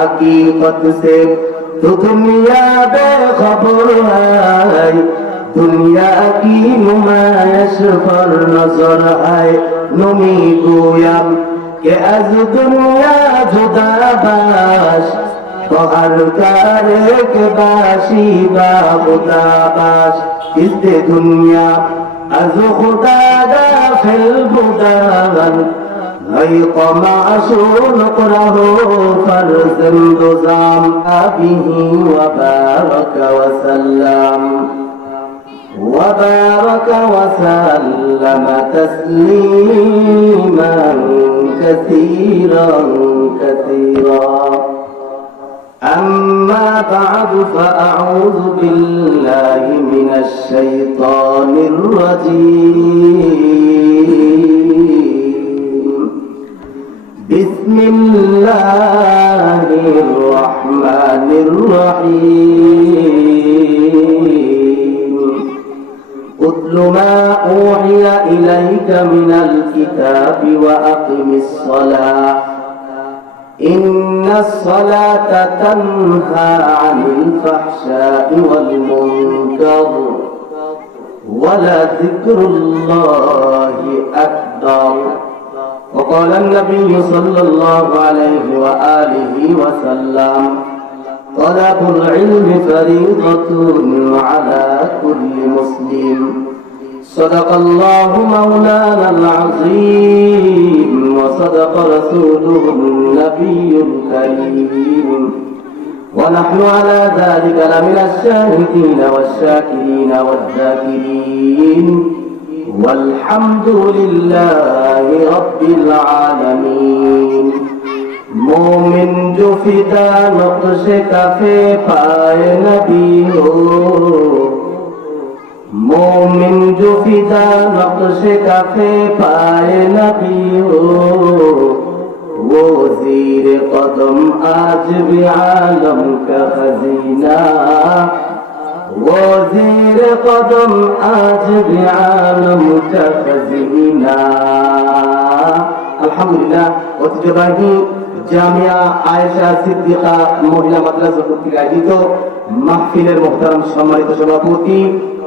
हकीकत से तो दुनिया बेखबर है दुनिया की नुमाइश पर नजर आए नमी गोयम के अज दुनिया जुदा बाश तो हर कारे के बाशी बा खुदा बाश इस दुनिया अज खुदा أي طمع قره فارسم لزام أبيه وبارك وسلم. وبارك وسلم تسليما كثيرا كثيرا. أما بعد فأعوذ بالله من الشيطان الرجيم. بسم الله الرحمن الرحيم. اتل ما أوحي إليك من الكتاب وأقم الصلاة. إن الصلاة تنهى عن الفحشاء والمنكر ولذكر الله أكبر. وقال النبي صلى الله عليه وآله وسلم طلب العلم فريضة على كل مسلم. صدق الله مولانا العظيم وصدق رسوله النبي الكريم. ونحن على ذلك لمن الشاهدين والشاكرين والذاكرين. والحمد لله رب العالمين مومن جو فدا نقش کفے پائے نبی ہو مومن جو فدا نقش کفے پائے نبی ہو وہ زیر قدم آج بھی عالم کا خزینہ وزير قدم آج بعالم تفزينا الحمد لله ঐতিহ্যবাহী جامعة عائشة সিদ্দিকা مهلا মাদ্রাসা কর্তৃক আয়োজিত محفل মোহতারাম সম্মানিত সভাপতি,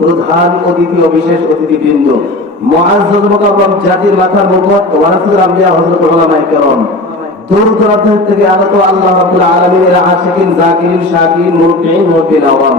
প্রধান অতিথি ও বিশেষ অতিথিবৃন্দ মহাজম জাতির মাথার মুখত ওয়ারাসুল আম্বিয়া হজরত ওলামাই কেরম। দূর দূরান্ত থেকে আগত আল্লাহ রাব্বুল আলামিনের আশিকিন, জাকিরিন, শাকিরিন মুরকিন মুরকিন আওয়াম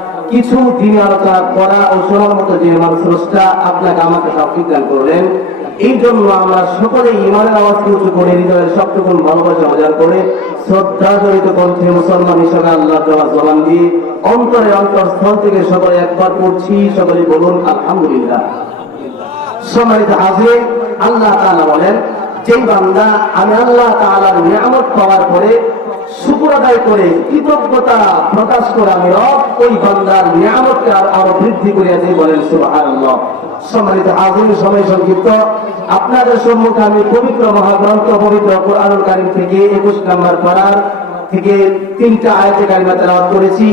কিছু দিনী আলোচনা করা ও শোনার মতো যে মান স্রষ্টা আপনাকে আমাকে তৌফিক দান করলেন, এই জন্য আমরা সকলে ইমানের আওয়াজকে উঁচু করে হৃদয়ের সবটুকুন ভালোবাসা অর্জন করে শ্রদ্ধা জড়িত কণ্ঠে মুসলমান হিসাবে আল্লাহ জবান দিয়ে অন্তরে অন্তরস্থল থেকে সকলে একবার পড়ছি, সকলে বলুন, আলহামদুলিল্লাহ। সম্মানিত হাজির আল্লাহ তাআলা বলেন, যেই বান্দা আমি আল্লাহ তাআলার নিয়ামত পাওয়ার পরে শুকর আদায় করে কৃতজ্ঞতা প্রকাশ করে আমি ওই বান্দার নিয়ামতকে আর বৃদ্ধি করিয়া দিই বলেন, সুবহানাল্লাহ। সম্মানিত হাজির, সময় সংক্ষিপ্ত। আপনাদের সম্মুখে আমি পবিত্র মহাগ্রন্থ, পবিত্র কোরআনুল কারীম থেকে একুশ নম্বর করার থেকে তিনটা আয়াতে কারিমা তেলাওয়াত করেছি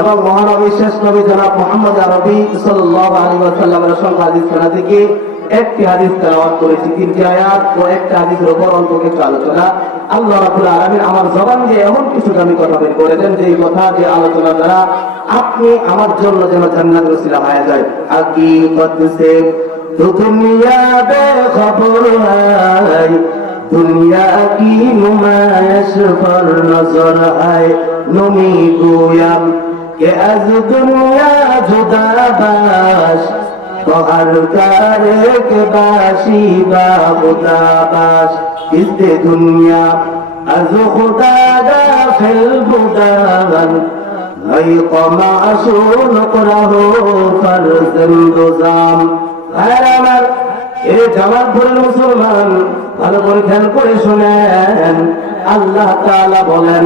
এবং মহানবী, শেষ নবী জনাব মোহাম্মদ আরবি সাল্লাল্লাহু আলাইহি ওয়াসাল্লামের সংখ্যা হাদিস থেকে একটি হাদিস তেলাওয়াত করেছি, তিনটি আয়াত ও একটা হাদিসের উপর অন্তকে আলোচনা। আল্লাহ রাবুল আলমীর আমার জবান দিয়ে এমন কিছু দামি কথা বের করে দেন যে কথা, যে আলোচনা দ্বারা আপনি আমার জন্য যেন জান্নাত রসিলা হয়ে যায়। আকি সে দুনিয়া বে খবর হয়, দুনিয়া কি নুমায়শ পর নজর আয় নমি গোয়াম কে আজ দুনিয়া জুদা বাস তোহার কারেক বাসি বা খুদাবাস ইস্তে দুনিয়া, আজ খুদা দা ফেল খুদাবান غيق معصول قره فرز النظام غير আমার এ জামালপুরের মুসলমান, ভালো করে খেয়াল করে শুনেন। আল্লাহ তাআলা বলেন,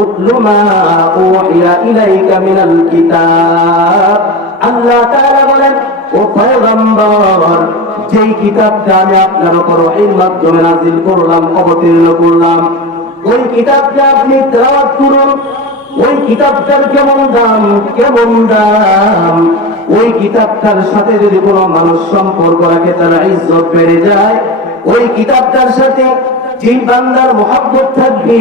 উতলু মা উহিয়া ইলাইকা মিনাল কিতাব। আল্লাহ তাআলা বলেন যেই কিতাবটা আমি আপনার উপর ওহির মাধ্যমে নাজিল করলাম, অবতীর্ণ করলাম, ওই কিতাবটা আপনি করুন। ওই কিতাবটার কেমন দাম? কেমন দাম? ওই কিতাবটার সাথে যদি কোনো মানুষ সম্পর্ক রাখে, তার ইজ্জত বেড়ে যায়। ওই কিতাবটার সাথে যে বান্দার মহাব্বত থাকবে,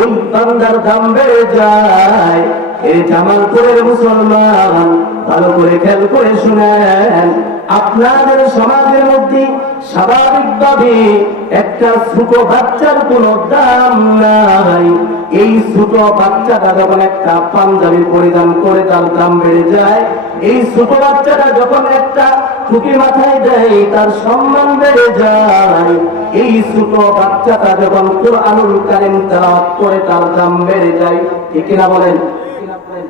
ওই বান্দার দাম বেড়ে যায়। এই জামালপুরের মুসলমান ভালো করে খেয়াল করে শুনেন। আপনাদের সমাজের মধ্যে স্বাভাবিকভাবে একটা ছোট বাচ্চার কোনো দাম নাই। এই ছোট বাচ্চাটা যখন একটা পাঞ্জাবি পরিধান করে তার দাম বেড়ে যায়, এই ছোট বাচ্চাটা যখন একটা টুপি মাথায় দেয়, তার সম্মান বেড়ে যায়। এই ছোট বাচ্চাটা যখন কোরআনুল কারিম তেলাওয়াত করে তার দাম বেড়ে যায়, ঠিক কিনা বলেন?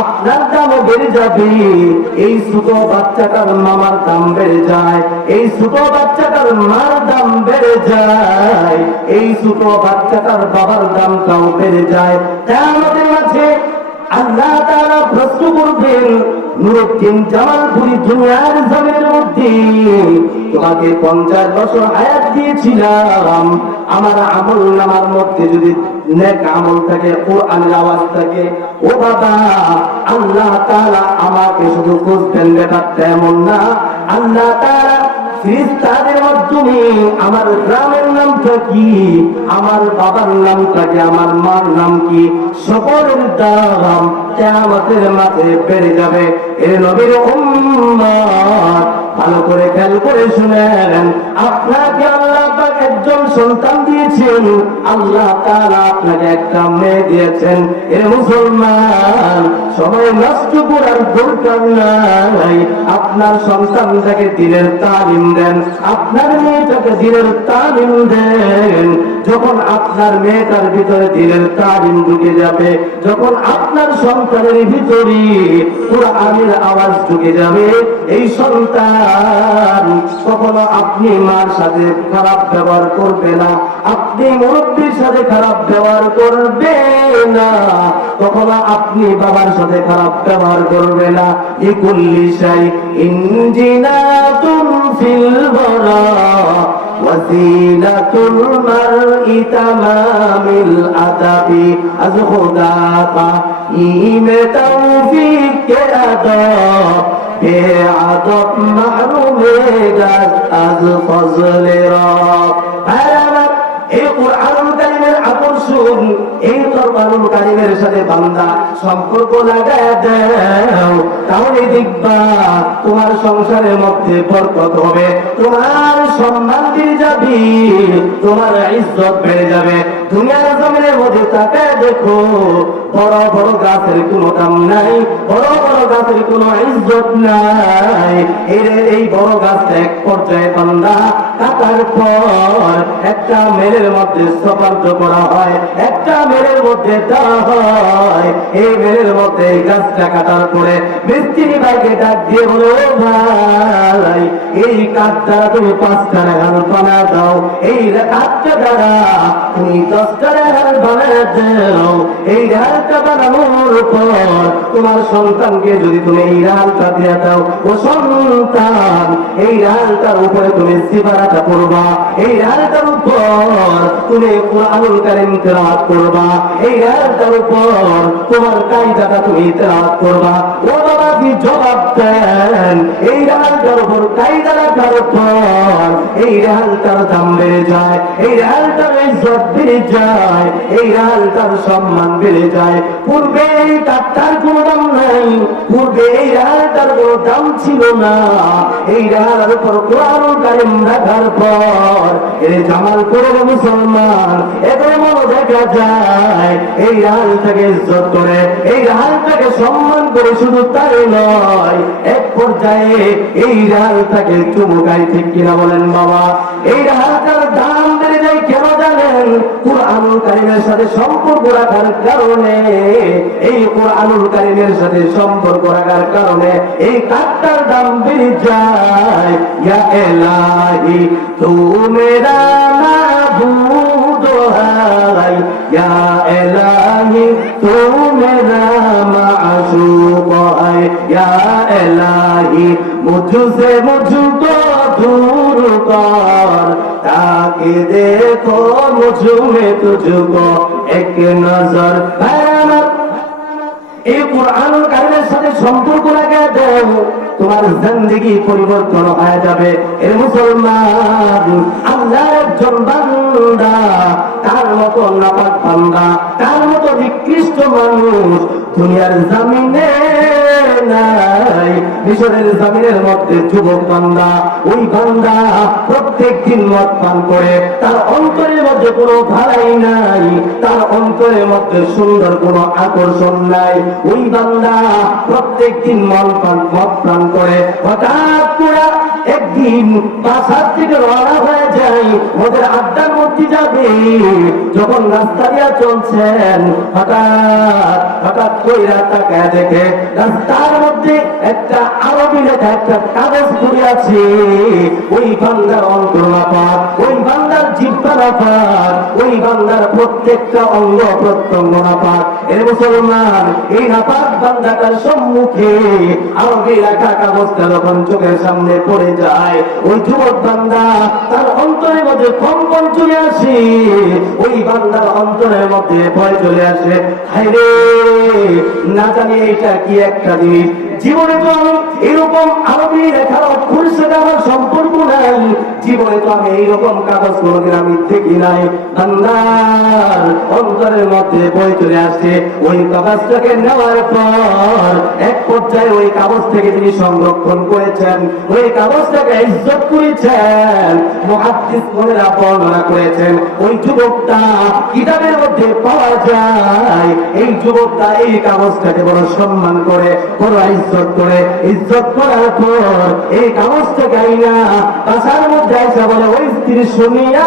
আপনার দামও বেড়ে যাবে। এই ছোট বাচ্চাটার মামার দাম বেড়ে যায়। এই ছোট বাচ্চাটার মার দাম বেড়ে যায়। এই ছোট বাচ্চাটার বাবার দামটাও বেড়ে যায়। তাই আমাদের মাঝে আল্লাহ তারা প্রশ্ন করবেন। নুরুদ্দিন জামালপুরি দুনিয়ার জমির মধ্যে। তোমাকে পঞ্চাশ বছর হায়াত দিয়েছিলাম। আমার আমল নামার মধ্যে যদি নেক আমল থাকে, কোরআনের আওয়াজ থাকে, ও বাবা, আল্লাহ তাআলা আমাকে শুধু খুঁজবেন ব্যাপারটা এমন না। আল্লাহ তাআলা ফিরিস্তাদের মাধ্যমে আমার গ্রামের নামটা কি? আমার বাবার নামটা কি? আমার মার নাম কি? সকলের দাম কেয়ামতের মাঝে বেড়ে যাবে। এ নবীর উম্মত ভালো করে খেয়াল করে শুনেন, আপনাকে আল্লাহ একজন সন্তান দিয়েছেন, আল্লাহ তাআলা আপনাকে একটা মেয়ে দিয়েছেন। এ মুসলমান, সময় নষ্ট করার দরকার নাই। আপনার সন্তানটাকে দিনের তালিম দেন, আপনার মেয়েটাকে দিনের তালিম দেন। যখন আপনার মেয়েটার ভিতরে দিনের তালিম ঢুকে যাবে। যখন আপনার সন্তানের ভিতরে কোরআনের আওয়াজ ঢুকে যাবে, এই সন্তান কখনো আপনি মার সাথে খারাপ ব্যবহার করবে না, আপনি মুরব্বীর সাথে খারাপ ব্যবহার করবে না, কখনো আপনি বাবার সাথে খারাপ ব্যবহার করবে না। ইকুল্লি শাই ইঞ্জিনাতুন ফিল وسيلة المرء تمام الأدب از خدا تعیین توفیق کے ادب بے ادب محروم از فضل رب حرمت اے قرآن আকর্ষণ এই কারিমের সাথে বান্দা সম্পর্ক লাগায় তাহলে দেখবা, তোমার সংসারের মধ্যে বরকত হবে। তোমার সম্মান বেড়ে যাবে, তোমার ইজ্জত বেড়ে যাবে। দুনিয়ার জমিনের মধ্যে তাকে দেখো বড় বড় গাছের কোনো দাম নাই, বড় বড় গাছের কোনো ইজ্জত নাই। এর, এই বড় গাছটা এক পর্যায়ে বান্দা কাটার পর একটা মেলের মধ্যে সপান্ত করা হয়, একটা মেলের মধ্যে দেওয়া হয়। এই মেলের মধ্যে এই গাছটা কাটার পরে মিস্ত্রি ভাইকে ডাক দিয়ে বলে ভাই, এই কাঠ দ্বারা তুমি পাঁচটা রেহান বানা দাও, এই কাঠটা দ্বারা তুমি দশটা রেহান বানা দাও, এই রেহানটা বানানোর পর তোমার সন্তানকে যদি তুমি এই রেহানটা দিয়ে দাও, ও সন্তান, এই রেহানটার উপরে তুমি সিবারাটা করবা এই রেহানটার উপর তুমি কোরআনুল কারিম তেলাওয়াত করবা। এই রেহানটার উপর তোমার কায়দাটা তুমি তেলাওয়াত করবা। ও বাবা কি জবাব দেন। এই রেহানটার উপর কায়দা রাখার পর এই রেহানটার দাম বেড়ে যায়, এই রেহানটার ইজ্জত বেড়ে যায়, এই রেহানটার সম্মান বেড়ে যায়। পূর্বে এই কোনো দাম নাই পূর্বে এই কোনো দাম ছিল না। এই রেহানার উপর কোরআনুল কারিম রাখার পর জামাল করে মুসলমান। মনে দেখা যায়। এই রেহানটাকে ইজ্জত করে, এই সম্মান করে শুধু তাই নয়, এক পর্যায়ে এই রেহানটাকে চুমুকাই ঠিক কিনা বলেন বাবা। এই রেহানটার দাম বেড়ে যায় কেন জানেন বলেন কোরআনুল কারিমের সাথে সম্পর্ক রাখার কারণে, এই কোরআনুল কারিমের সাথে সম্পর্ক রাখার কারণে এই কাঠটার দাম বেড়ে যায়। ইয়া এলাহি তু মেরা মাহবুদ ইয়া এলাহি তু মেরা মাসুক হাই। দূর কর। তাকে দেখো মুঝমে তুঝকো এক নজর এই কোরআনুল কারিমের সাথে সম্পর্ক রাখে দেব তোমার জিন্দগি পরিবর্তন হয়ে যাবে। এ মুসলমান আল্লাহ একজন বান্দা, তার মতো নাপাক বান্দা, তার মতো নিকৃষ্ট মানুষ দুনিয়ার জামিনে নাই মিশরের জমিনের মধ্যে যুবক বান্দা, ওই বান্দা প্রত্যেক দিন মদ পান করে। তার অন্তরের মধ্যে কোনো ভালাই নাই, তার অন্তরের মধ্যে সুন্দর কোনো আকর্ষণ নাই। ওই বান্দা প্রত্যেক দিন মদ পান মদ পান করে। হঠাৎ একদিন বাসার থেকে রওনা হয়ে যায় ওদের আড্ডার মধ্যে যাবে। যখন রাস্তা দিয়ে চলছেন, হঠাৎ হঠাৎ কইরা তাকায় দেখে রাস্তার মধ্যে একটা আরবি লেখা একটা কাগজ পড়ে আছে। ওই বান্দার অন্তর নাপাক ওই বান্দার জিব্বা নাপাক ওই বান্দার প্রত্যেকটা অঙ্গ প্রত্যঙ্গ নাপাক। এর মুসলমান, এই নাপাক বান্দাটার সম্মুখে আরবি লেখা কাগজটা যখন চোখের সামনে পড়ে যায়। ওই যুবক বান্দা, তার অন্তরের মধ্যে কম্পন চলে আসে। ওই বান্দার অন্তরের মধ্যে ভয় চলে আসে। হাইরে না জানি এটা কি একটা জিনিস। জীবনে তো আমি এরকম আরবি লেখার অক্ষর সাথে আমার সম্পর্ক নাই। জীবনে তো আমি এইরকম কাগজ কোনোদিন আমি দেখি নাই। বান্দার অন্তরের মধ্যে বই চলে আসছে। ওই কাগজটাকে নেওয়ার পর এক পর্যায়ে ওই কাগজ থেকে তিনি সংরক্ষণ করেছেন। ওই কাগজটাকে ইজ্জত করেছেন। মহাদ্দিস মনেরা বর্ণনা করেছেন, ওই যুবকটা কিতাবের মধ্যে পাওয়া যায়। এই যুবকটা এই কাগজটাকে বড় সম্মান করে, বড় ইজ্জত করে, ইজ্জত করার পর এই কাগজটাকে আইনা বাসার মধ্যে আইসা বলে, ওই স্ত্রী শুনিয়া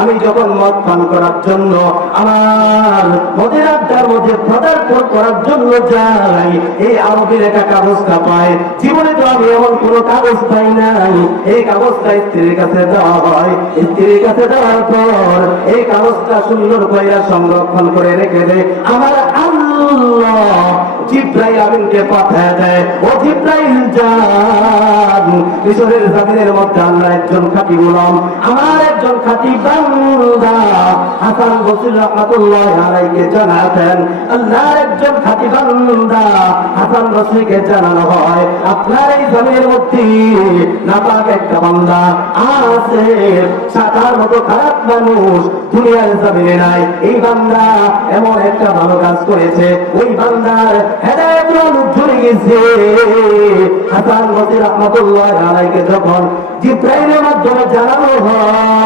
আমি যখন মদ পান করার জন্য আমার মদের আড্ডার মধ্যে পদার্পণ করার জন্য যাই, এই আরবি লেখা কাগজটা পাই জীবনে তো আমি এমন কোনো কাগজ পাই নাই। এই কাগজটা স্ত্রীর কাছে দেওয়া হয়। স্ত্রীর কাছে দেওয়ার পর এই কাগজটা সুন্দর কইরা সংরক্ষণ করে রেখে দেয় আমার আল্লাহ জিব্রাইল পাঠায় দেয়। ও জিব্রাইল যান জামিনের মধ্যে আল্লাহ একজন খাঁটি গোলাম। আমার একজন খাঁটি বান্দা হাসান বসির রহমাতুল্লাহ আলাইকে জানাতেন, আল্লাহর একজন খাঁটি বান্দা হাসান বসরিকে জানানো হয়, আপনার এই জামিনের মধ্যে নাপাক একটা বান্দা আছে, সাতার মতো খারাপ মানুষ, দুনিয়ার জামিনে নাই। এই বান্দা এমন একটা ভালো কাজ করেছে, ওই বান্দার হেদায়ত ঝরে গেছে। হাসান বসির রহমাতুল্লাহ আলাইকে যখন জিব্রাইলের মাধ্যমে জানানো হয়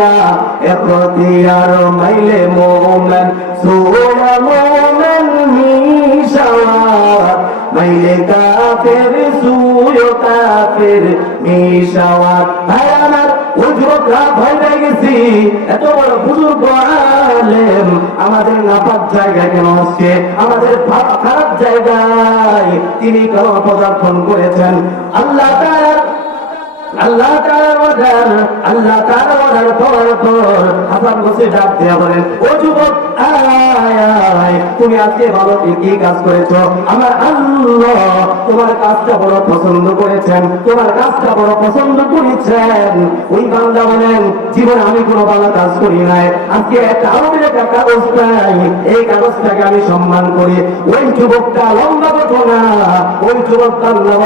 দুনিয়া এখতিয়ার মাইলে মোমেন, সোয়া মোমেন মাইলে কাফের, সুয় কাফের মিশাওয়ার। ভাই, আমার ওই ভয় পেয়ে গেছি। এত বড় বুজুর্গ আলেম, আমাদের নাপাক জায়গায় কেন আসছে? আমাদের খারাপ জায়গায় তিনি কেন পদার্পণ করেছেন। আল্লাহ তাআলা আল্লাহ তাআলার আল্লাহ তাআলার অর্ডার পর হাসান বসে ডাক দেয়া বলেন ও যুবক তুমি আজকে ভালো কি কাজ করেছ? আমার আল্লাহ তোমার কাজটা বড় পছন্দ করেছেন, তোমার কাজটা বড় পছন্দ করেছেন। ওই বান্দা বলেন, জীবনে আমি কোনো ভালো কাজ করি নাই। আজকে একটা আরবের একটা কাগজ পাই এই কাগজটাকে আমি সম্মান করি। ওই যুবকটা লম্বা ঘটনা ওই যুবকটার নাম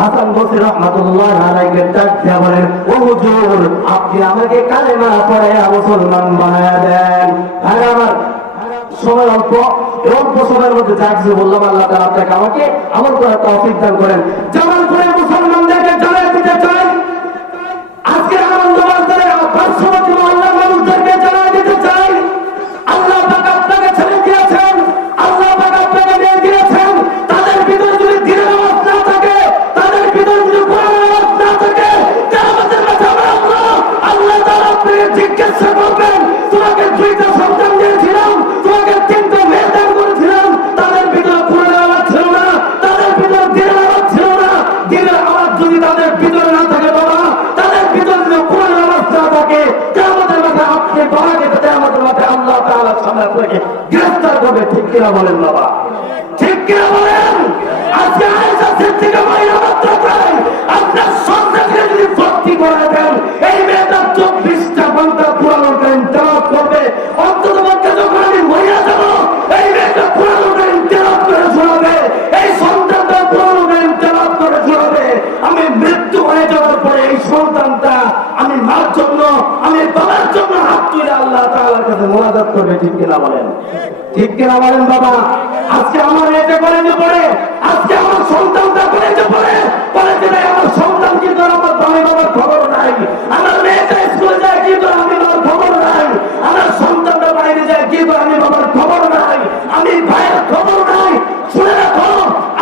হাসান বসির রহমাতুল্লাহ আলাইকে ডাক ডাক দিয়া বলেন, ও হুজুর, আপনি আমাকে কালেমা পড়াইয়া মুসলমান বানায় দেন। আর আমার সময় অল্প অল্প সময়ের মধ্যে যা কিছু বললাম, আল্লাহ তালা আপনাকে আমাকে আমার করে দান করেন মুসলমানদেরকে জানাই দিতে চাই আজকে আনন্দ বাজারে পার্শ্ববর্তী মহল্লার মানুষদেরকে জানাই দিতে চাই আল্লাহ পাক আপনাকে ছেড়ে দিয়েছেন আল্লাহ পাক আপনাকে মেয়ে দিয়েছেন তাদের ভিতরে যদি দিনের নামাজ না থাকে তাদের ভিতরে যদি কোরআনের নামাজ না থাকে কিয়ামতের মাঠে আমার আল্লাহ আল্লাহ তাআলা আপনাকে জিজ্ঞাসা করবেন তোমাকে দুইটা সন্তান দিয়েছিলাম তোমাকে তিনটা মেয়ে দান করেছিলাম তাদের ভিতরে কোরআনের নামাজ ছিল না তাদের ভিতরে দিনের নামাজ ছিল না দিনের আওয়াজ যদি তাদের ভিতরে না থাকে বাবা তাদের ভিতরে যদি কোরআন নামাজ না থাকে কিয়ামতের মাঠে আপনি বাবাকে কিয়ামতের মাঠে আল্লাহ তাআলা সামনে আপনাকে গ্রেফতার করবে। ঠিক কিনা বলেন বাবা। ঠিক কিনা বলেন। আজকে আয়েশা সিদ্দিকা মহিলা মাত্র প্রায় আপনার সন্তানকে যদি ভর্তি করে দেন, এই মেয়েটা চব্বিশটা ঘণ্টা পুরানো টাইম তেলাওয়াত করবে। অন্তত পক্ষে যখন আমি মহিলা যাব এই মেয়েটা কোরআন কারিম তেলাওয়াত করে শোনাবে এই সন্তানটা কোরআন কারিম তেলাওয়াত করে শোনাবে আমি মৃত্যু হয়ে যাওয়ার পরে এই সন্তানটা আমি মার জন্য আমি বাবার ঠিক কিনা বলেন? ঠিক কিনা বলেন বাবা? আজকে আমার কলেজে পড়ে সন্তানটা কলেজে পড়ে, কলেজে নেই আমার সন্তান কি করে আমার আমি বাবার খবর নাই আমার মেয়েটা স্কুলে যায় কি করে আমি বাবার খবর নাই আমার সন্তানটা বাইরে যায় কি করে আমি বাবার খবর নাই আমি ভাইয়ের খবর নাই শুনে রাখো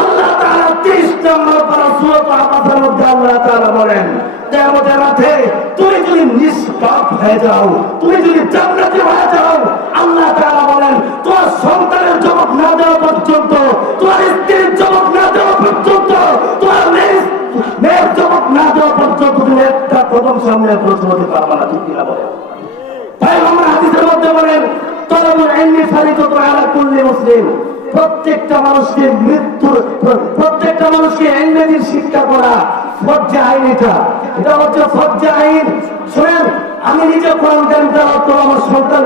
আল্লাহ তাআলা 30 নম্বর পারা সূরা আকাশের মধ্যে আল্লাহ তাআলা বলেন কিয়ামতের মাঠে তুমি যদি নিষ্পাপ হয়ে যাও। তুমি যদি জান্নাতি হয়ে যাও, আল্লাহ তাআলা বলেন, তোমার সন্তানের জবাব না দেওয়া পর্যন্ত, তোমার স্ত্রীর জবাব না দেওয়া পর্যন্ত, তোমার মেয়ের জবাব না দেওয়া পর্যন্ত তুমি একটা কদম সামনে প্রশ্ন হতে পারবে না, ঠিক কিনা বলেন? তাই আমরা হাদিসের মধ্যে বলেন তলবুল ইলমি ফারিদাতুন আলা কুল্লি মুসলিম। প্রত্যেকটা মানুষকে মৃত্যুর প্রত্যেকটা মানুষকে ইংরেজির শিক্ষা করা ফজ্জা আইন এটা এটা হচ্ছে ফজ্জা আইন শুনেন আমি নিজে কোরআন কারিম তেলাওয়াত করব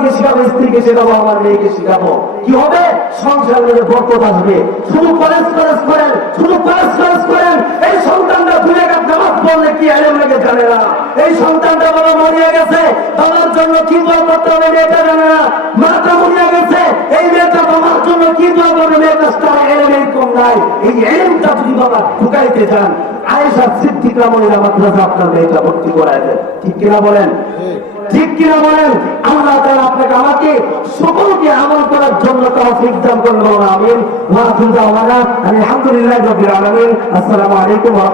সন্তানকে শিখাবো স্ত্রীকে শেখাবো আমার মেয়েকে শিখাবো কি হবে? সংসারের মধ্যে বরকত আসবে। শুধু কলেজ কলেজ করেন, শুধু কলেজ কলেজ করেন। এই সন্তানটা দুই রাকাত নামাজ পড়লে কি আলেম লাগে জানে না। এই সন্তানটা বাবা মরিয়া গেছে। বাবার জন্য কি দোয়া করতে হবে মেয়েটা জানে না। মাটা মরিয়া গেছে। এই মেয়েটা বাবার জন্য কি দোয়া করবে মেয়েটা? তার এলেম কম নাই। এই এলেমটা যদি বাবা ঢুকাইতে চান, আয়েশা সিদ্দিকা মহিলা মাদ্রাসা আপনার মেয়েটা ভর্তি করায় দেন। ঠিক কিনা বলেন? ঠিক কিনা বলেন? আল্লাহ তাআলা আপনাকে আমাকে সকলকে আমল করার জন্য তৌফিক দান করুন আমিন। ওয়া আসসালামু আলাইকুম ওয়া